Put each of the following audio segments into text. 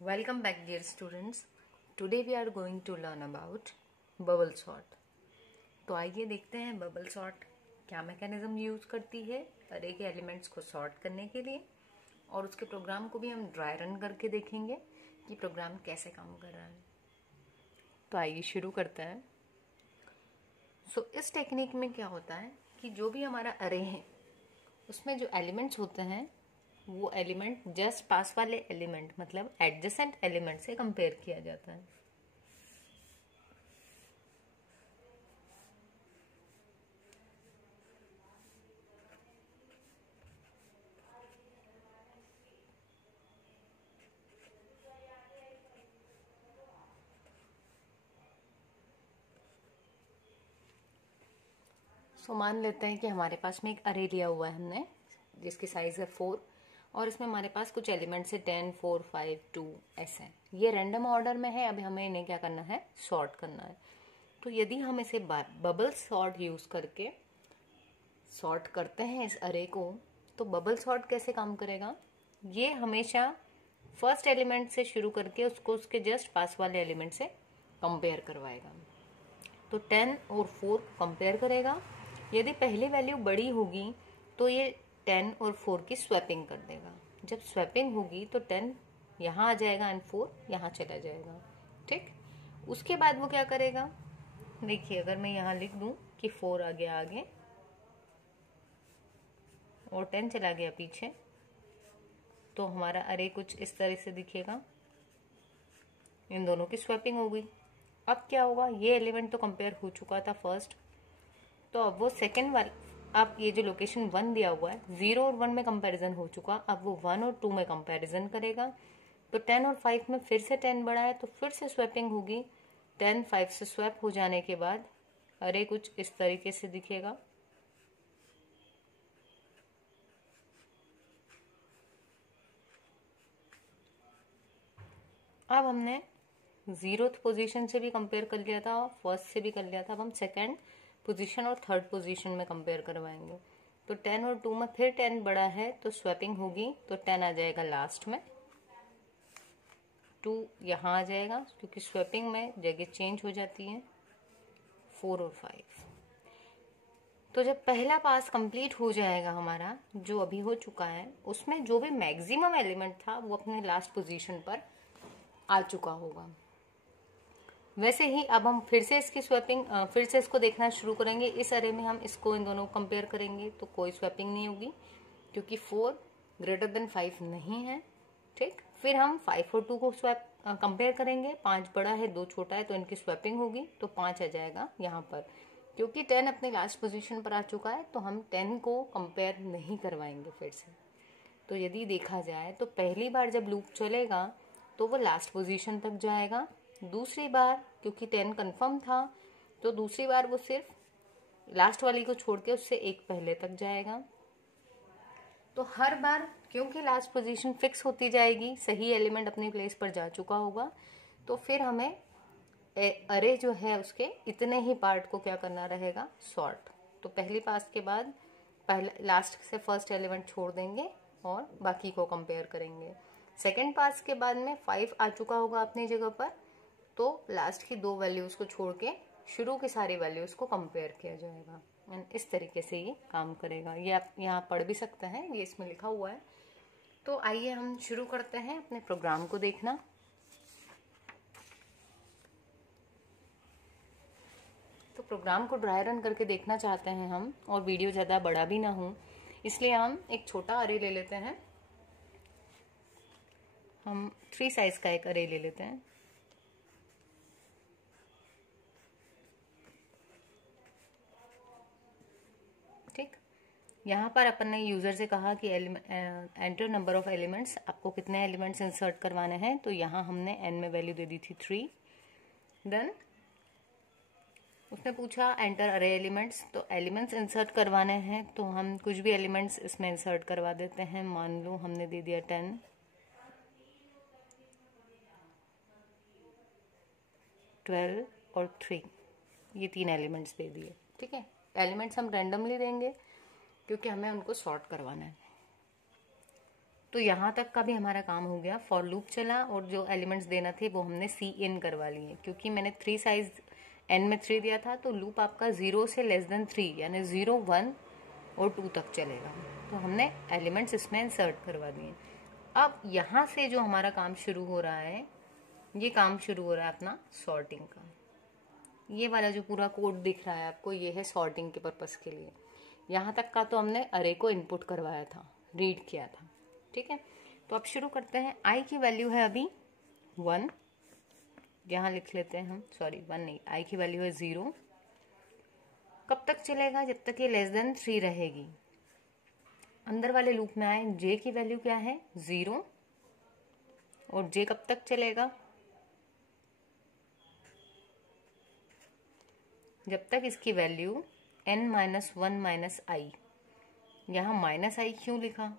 Welcome back, dear students. Today we are going to learn about bubble sort. तो आइए देखते हैं bubble sort क्या मैकेनिज्म यूज करती है अरे के एलिमेंट्स को सॉर्ट करने के लिए, और उसके प्रोग्राम को भी हम ड्राई रन करके देखेंगे कि प्रोग्राम कैसे काम कर रहा है। तो आइए शुरू करते हैं। इस टेक्निक में क्या होता है कि जो भी हमारा अरे है उसमें जो एलिमेंट्स होते हैं वो एलिमेंट जस्ट पास वाले एलिमेंट मतलब एडजेसेंट एलिमेंट से कंपेयर किया जाता है। मान लेते हैं कि हमारे पास में एक अरे लिया हुआ है हमने जिसकी साइज है 4 और इसमें हमारे पास कुछ एलिमेंट्स है 10, 4, 5, 2 ऐसे। ये रैंडम ऑर्डर में है। अभी हमें इन्हें क्या करना है, सॉर्ट करना है। तो यदि हम इसे बबल सॉर्ट यूज करके सॉर्ट करते हैं इस अरे को, तो बबल सॉर्ट कैसे काम करेगा, ये हमेशा फर्स्ट एलिमेंट से शुरू करके उसको उसके जस्ट पास वाले एलिमेंट से कंपेयर करवाएगा। तो 10 और 4 कंपेयर करेगा। यदि पहली वैल्यू बड़ी होगी तो ये 10 और 4 की स्वैपिंग कर देगा। जब स्वैपिंग होगी तो 10 यहाँ आ जाएगा एंड 4 यहाँ चला जाएगा। ठीक, उसके बाद वो क्या करेगा, देखिए अगर मैं यहाँ लिख दूं कि 4 आ गया आगे और 10 चला गया पीछे, तो हमारा अरे कुछ इस तरह से दिखेगा। इन दोनों की स्वैपिंग हो गई। अब क्या होगा, ये एलिमेंट तो कंपेयर हो चुका था फर्स्ट, तो अब वो सेकेंड वाला, अब ये जो लोकेशन 1 दिया हुआ है 0 और 1 में कंपैरिजन हो चुका, अब वो 1 और 2 में कंपैरिजन करेगा। तो 10 और 5 में फिर से 10 बड़ा है तो फिर से स्वैपिंग होगी। 10 5 से स्वैप हो जाने के बाद अरे कुछ इस तरीके से दिखेगा। अब हमने 0th पोजीशन से भी कंपेयर कर लिया था, फर्स्ट से भी कर लिया था। अब हम सेकेंड पोजीशन और थर्ड पोजीशन में कंपेयर करवाएंगे। तो 10 और 2 में फिर 10 बड़ा है तो स्वैपिंग होगी, तो 10 आ जाएगा लास्ट में, 2 यहाँ आ जाएगा क्योंकि स्वैपिंग में जगह चेंज हो जाती है, 4 और 5। तो जब पहला पास कंप्लीट हो जाएगा हमारा, जो अभी हो चुका है, उसमें जो भी मैक्सिमम एलिमेंट था वो अपने लास्ट पोजीशन पर आ चुका होगा। वैसे ही अब हम फिर से इसकी स्वैपिंग फिर से इसको देखना शुरू करेंगे। इस अरे में हम इसको इन दोनों को कंपेयर करेंगे तो कोई स्वैपिंग नहीं होगी क्योंकि 4 ग्रेटर देन 5 नहीं है। ठीक, फिर हम 5 और 2 को स्वैप कंपेयर करेंगे। 5 बड़ा है 2 छोटा है तो इनकी स्वैपिंग होगी, तो 5 आ जाएगा यहाँ पर। क्योंकि 10 अपने लास्ट पोजीशन पर आ चुका है तो हम 10 को कंपेयर नहीं करवाएंगे फिर से। तो यदि देखा जाए तो पहली बार जब लूप चलेगा तो वो लास्ट पोजीशन तक जाएगा। दूसरी बार क्योंकि 10 कंफर्म था तो दूसरी बार वो सिर्फ लास्ट वाली को छोड़ के उससे एक पहले तक जाएगा। तो हर बार क्योंकि लास्ट पोजीशन फिक्स होती जाएगी, सही एलिमेंट अपनी प्लेस पर जा चुका होगा, तो फिर हमें अरे जो है उसके इतने ही पार्ट को क्या करना रहेगा, सॉर्ट। तो पहली पास के बाद पहले लास्ट से फर्स्ट एलिमेंट छोड़ देंगे और बाकी को कंपेयर करेंगे। सेकेंड पास के बाद में 5 आ चुका होगा अपनी जगह पर, तो लास्ट की 2 वैल्यूज को छोड़ के शुरू की सारी वैल्यूज को कंपेयर किया जाएगा। एंड इस तरीके से ये काम करेगा। ये आप यहाँ पढ़ भी सकते हैं, ये इसमें लिखा हुआ है। तो आइए हम शुरू करते हैं अपने प्रोग्राम को देखना। तो प्रोग्राम को ड्राई रन करके देखना चाहते हैं हम, और वीडियो ज़्यादा बड़ा भी ना हो, इसलिए हम एक छोटा अरे ले लेते हैं। हम 3 साइज का एक अरे ले लेते हैं। ठीक, यहाँ पर अपन ने यूजर से कहा कि एंटर नंबर ऑफ एलिमेंट्स, आपको कितने एलिमेंट्स इंसर्ट करवाने हैं। तो यहाँ हमने n में वैल्यू दे दी थी 3। देन उसने पूछा एंटर अरे एलिमेंट्स, तो एलिमेंट्स इंसर्ट करवाने हैं तो हम कुछ भी एलिमेंट्स इसमें इंसर्ट करवा देते हैं। मान लो हमने दे दिया 10, 12 और 3, ये 3 एलिमेंट्स दे दिए। ठीक है, एलिमेंट्स हम रैंडमली देंगे क्योंकि हमें उनको सॉर्ट करवाना है। तो यहाँ तक का भी हमारा काम हो गया। फॉर लूप चला और जो एलिमेंट्स देना थे वो हमने सी इन करवा लिए, क्योंकि मैंने 3 साइज एन में 3 दिया था, तो लूप आपका 0 से लेस देन 3 यानी 0, 1 और 2 तक चलेगा। तो हमने एलिमेंट्स इसमें इंसर्ट करवा दिए। अब यहाँ से जो हमारा काम शुरू हो रहा है, ये काम शुरू हो रहा है अपना सॉर्टिंग का। ये वाला जो पूरा कोड दिख रहा है आपको, ये है सॉर्टिंग के पर्पस के लिए। यहाँ तक का तो हमने अरे को इनपुट करवाया था, रीड किया था, ठीक है। तो अब शुरू करते हैं। आई की वैल्यू है अभी 1, यहाँ लिख लेते हैं हम, सॉरी 1 नहीं, आई की वैल्यू है 0। कब तक चलेगा? जब तक ये लेस देन 3 रहेगी। अंदर वाले लूप में आए, जे की वैल्यू क्या है? 0। और जे कब तक चलेगा? जब तक इसकी वैल्यू n-1 -i। यहाँ -i क्यों लिखा?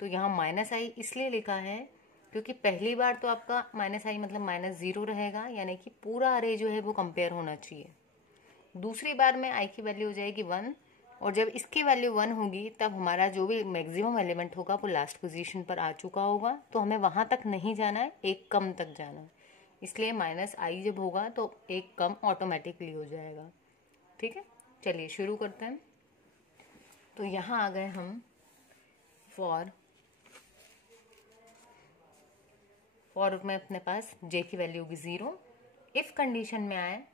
तो यहाँ -i इसलिए लिखा है क्योंकि पहली बार तो आपका -i मतलब -0 रहेगा, यानी कि पूरा अरे जो है वो कंपेयर होना चाहिए। दूसरी बार में i की वैल्यू हो जाएगी 1, और जब इसकी वैल्यू 1 होगी तब हमारा जो भी मैक्सिमम एलिमेंट होगा वो लास्ट पोजीशन पर आ चुका होगा। तो हमें वहां तक नहीं जाना है, एक कम तक जाना है, इसलिए -i जब होगा तो एक कम ऑटोमेटिकली हो जाएगा, ठीक है। चलिए शुरू करते हैं। तो यहाँ आ गए हम फॉर में अपने पास j की वैल्यू होगी 0। इफ कंडीशन में आए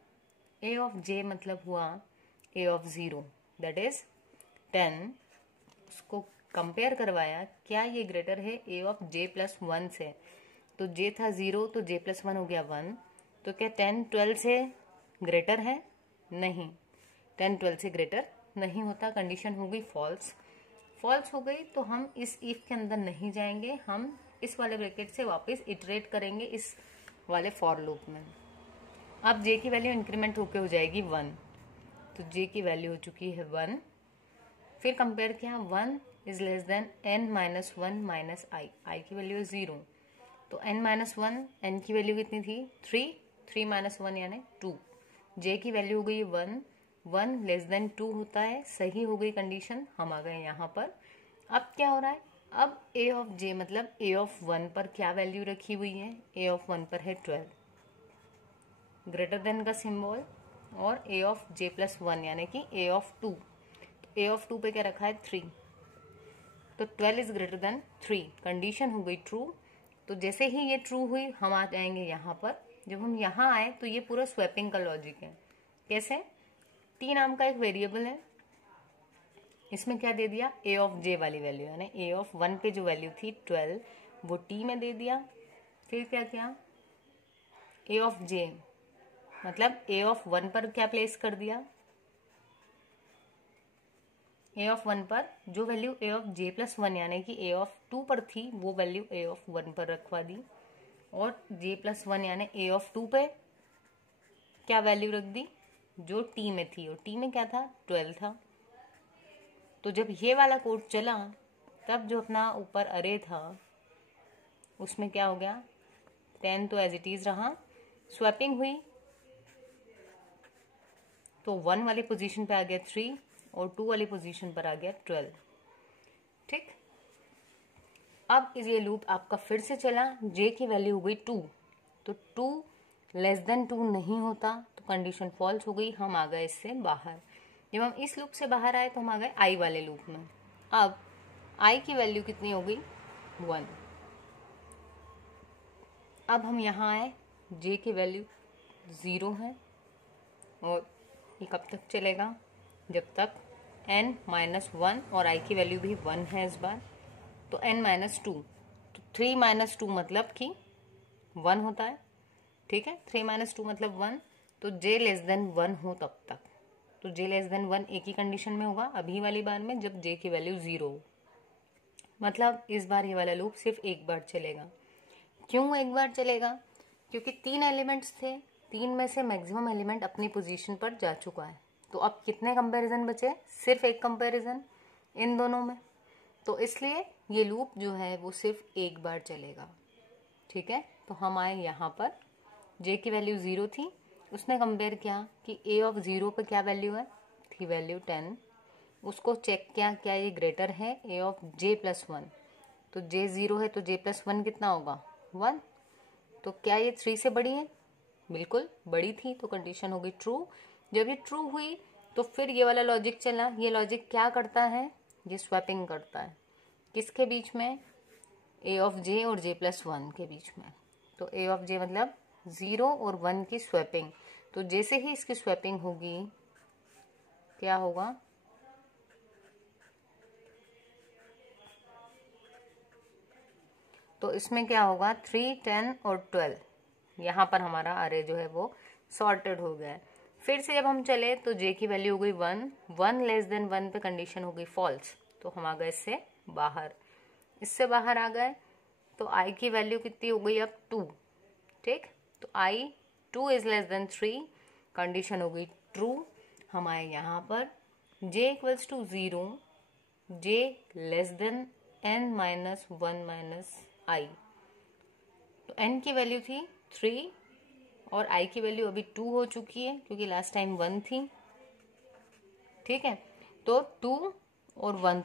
a ऑफ j मतलब हुआ a ऑफ 0 दैट इज 10, उसको कंपेयर करवाया, क्या ये ग्रेटर है a ऑफ j प्लस 1 से? तो j था 0 तो j प्लस 1 हो गया 1। तो क्या 10 12 से ग्रेटर है? नहीं, 10 12 से ग्रेटर नहीं होता। कंडीशन हो गई फॉल्स। फॉल्स हो गई तो हम इस इफ के अंदर नहीं जाएंगे, हम इस वाले ब्रैकेट से वापस इटरेट करेंगे इस वाले फॉर लूप में। अब j की वैल्यू इंक्रीमेंट होके हो जाएगी 1, तो j की वैल्यू हो चुकी है 1। फिर कंपेयर किया, 1 is less then n-1 -i, i की वैल्यू है 0। तो n-1, n की वैल्यू कितनी थी? 3, 3 - 1 यानी 2। j की वैल्यू हो गई 1, 1 लेस देन 2 होता है, सही हो गई कंडीशन। हम आ गए यहाँ पर। अब क्या हो रहा है? अब a ऑफ j मतलब a ऑफ 1 पर क्या वैल्यू रखी हुई है? a ऑफ 1 पर है 12, ग्रेटर देन का सिंबल, और a ऑफ j प्लस 1 यानी कि a ऑफ 2। तो a ऑफ 2 पे क्या रखा है? 3। तो 12 इज ग्रेटर देन 3, कंडीशन हो गई ट्रू। तो जैसे ही ये ट्रू हुई हम आ जाएंगे यहाँ पर। जब हम यहाँ आए तो ये पूरा स्वैपिंग का लॉजिक है। कैसे? t नाम का एक वेरिएबल है, इसमें क्या दे दिया? a ऑफ j वाली वैल्यू, यानी a ऑफ 1 पे जो वैल्यू थी 12 वो t में दे दिया। फिर क्या किया? a ऑफ j मतलब a ऑफ 1 पर क्या प्लेस कर दिया? a ऑफ 1 पर जो value a of j plus 1 यानी कि a ऑफ 2 पर थी वो वैल्यू a ऑफ 1 पर रखवा दी, और j प्लस 1 यानी a ऑफ 2 पे क्या वैल्यू रख दी? जो t में थी, और t में क्या था? 12 था। तो जब ये वाला कोड चला तब जो अपना ऊपर अरे था उसमें क्या हो गया? 10 तो एज इट इज रहा, स्वैपिंग हुई तो 1 वाली पोजीशन पे आ गया 3 और 2 वाली पोजीशन पर आ गया 12, ठीक। अब ये लूप आपका फिर से चला, j की वैल्यू हो गई 2, तो 2 लेस देन 2 नहीं होता, तो कंडीशन फॉल्स हो गई। हम आ गए इससे बाहर। जब हम इस लूप से बाहर आए तो हम आ गए i वाले लूप में। अब i की वैल्यू कितनी हो गई? 1। अब हम यहाँ आए, j की वैल्यू 0 है, और ये कब तक चलेगा? जब तक n-1, और i की वैल्यू भी 1 है इस बार, तो n-2, तो 3 - 2 मतलब कि 1 होता है, ठीक है। 3 - 2 मतलब 1, तो j लेस देन 1 हो तब तक। तो j लेस देन 1 एक ही कंडीशन में होगा, अभी वाली बार में, जब j की वैल्यू 0 हो। मतलब इस बार ये वाला लूप सिर्फ एक बार चलेगा। क्यों एक बार चलेगा? क्योंकि 3 एलिमेंट्स थे, 3 में से मैक्सिमम एलिमेंट अपनी पोजीशन पर जा चुका है। तो अब कितने कंपैरिजन बचे? सिर्फ एक कंपैरिजन इन दोनों में, तो इसलिए ये लूप जो है वो सिर्फ एक बार चलेगा, ठीक है। तो हम आए यहाँ पर, j की वैल्यू 0 थी, उसने कंपेयर किया कि a ऑफ 0 पर क्या वैल्यू है? थी वैल्यू 10। उसको चेक किया क्या ये ग्रेटर है a ऑफ j प्लस 1, तो j 0 है तो j प्लस 1 कितना होगा 1। तो क्या ये 3 से बड़ी है? बिल्कुल बड़ी थी, तो कंडीशन होगी ट्रू। जब ये ट्रू हुई तो फिर ये वाला लॉजिक चला। ये लॉजिक क्या करता है? ये स्वैपिंग करता है। किसके बीच में? a ऑफ j और j प्लस 1 के बीच में। तो a ऑफ j मतलब 0 और 1 की स्वैपिंग। तो जैसे ही इसकी स्वैपिंग होगी क्या होगा? तो इसमें क्या होगा 3, 10 और 12। यहाँ पर हमारा अरे जो है वो सॉर्टेड हो गया है। फिर से जब हम चले तो j की वैल्यू हो गई 1 लेस देन 1 पे कंडीशन हो गई फॉल्स, तो हम आ गए इससे बाहर। इससे बाहर आ गए तो i की वैल्यू कितनी हो गई अब 2। ठीक, तो i 2 is less than 3, condition हो गई ट्रू। हम आए यहाँ पर j equals to 0, j less than n minus 1 minus i। तो n की वैल्यू थी 3 और i की वैल्यू अभी 2 हो चुकी है क्योंकि लास्ट टाइम 1 थी। ठीक है, तो 2 और 1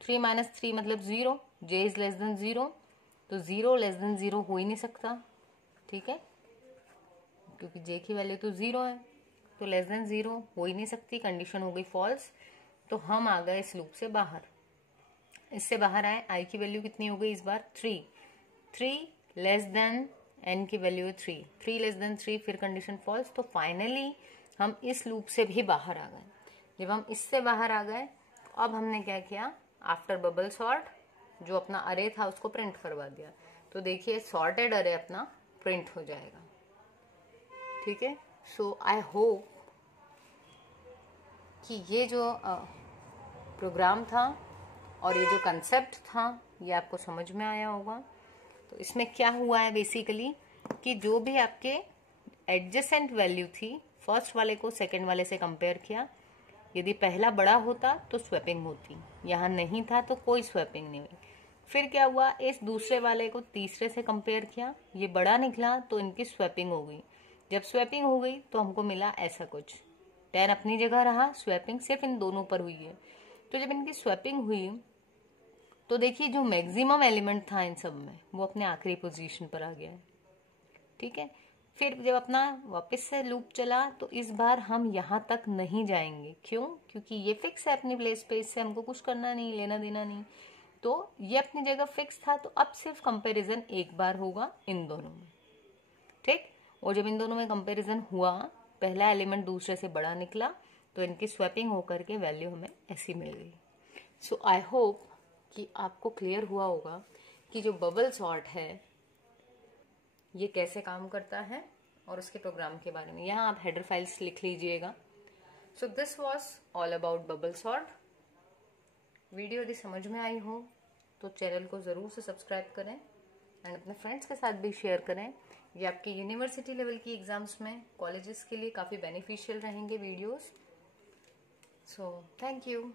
3 माइनस 3 मतलब 0। j इज लेस देन 0, तो 0 लेस देन 0 हो ही नहीं सकता। ठीक है, क्योंकि j की वैल्यू तो 0 है, तो लेस देन 0 हो ही नहीं सकती, कंडीशन हो गई फॉल्स। तो हम आ गए इस लूप से बाहर। इससे बाहर आए, i की वैल्यू कितनी हो गई इस बार 3 लेस देन n की वैल्यू है 3 लेस देन 3, फिर कंडीशन फॉल्स। तो फाइनली हम इस लूप से भी बाहर आ गए। जब हम इससे बाहर आ गए तो अब हमने क्या किया, आफ्टर बबल सॉर्ट जो अपना अरे था उसको प्रिंट करवा दिया। तो देखिए सॉर्टेड अरे अपना प्रिंट हो जाएगा। ठीक है, सो आई होप कि ये जो प्रोग्राम था और ये जो कंसेप्ट था ये आपको समझ में आया होगा। तो इसमें क्या हुआ है बेसिकली कि जो भी आपके एडजेसेंट वैल्यू थी, फर्स्ट वाले को सेकंड वाले से कंपेयर किया। यदि पहला बड़ा होता तो स्वैपिंग होती, यहाँ नहीं था तो कोई स्वैपिंग नहीं हुई। फिर क्या हुआ, इस दूसरे वाले को तीसरे से कंपेयर किया, ये बड़ा निकला तो इनकी स्वैपिंग हो गई। जब स्वैपिंग हो गई तो हमको मिला ऐसा कुछ, 10 अपनी जगह रहा, स्वैपिंग सिर्फ इन दोनों पर हुई है। तो जब इनकी स्वैपिंग हुई तो देखिए जो मैक्सिमम एलिमेंट था इन सब में वो अपने आखिरी पोजीशन पर आ गया है। ठीक है, फिर जब अपना वापस से लूप चला तो इस बार हम यहाँ तक नहीं जाएंगे। क्यों? क्योंकि ये फिक्स है अपनी प्लेस पे, इससे हमको कुछ करना नहीं, लेना देना नहीं। तो ये अपनी जगह फिक्स था, तो अब सिर्फ कंपैरिजन एक बार होगा इन दोनों में। ठीक, और जब इन दोनों में कंपैरिजन हुआ, पहला एलिमेंट दूसरे से बड़ा निकला तो इनकी स्वैपिंग होकर के वैल्यू हमें ऐसी मिल गई। सो आई होप कि आपको क्लियर हुआ होगा कि जो बबल सॉर्ट है ये कैसे काम करता है और उसके प्रोग्राम के बारे में। यहाँ आप हेडर फाइल्स लिख लीजिएगा। So this was all about bubble sort. Video यदि समझ में आई हो तो चैनल को ज़रूर से सब्सक्राइब करें एंड अपने फ्रेंड्स के साथ भी शेयर करें। ये आपकी यूनिवर्सिटी लेवल की एग्जाम्स में, कॉलेजेस के लिए काफ़ी बेनिफिशियल रहेंगे वीडियोस। So thank you.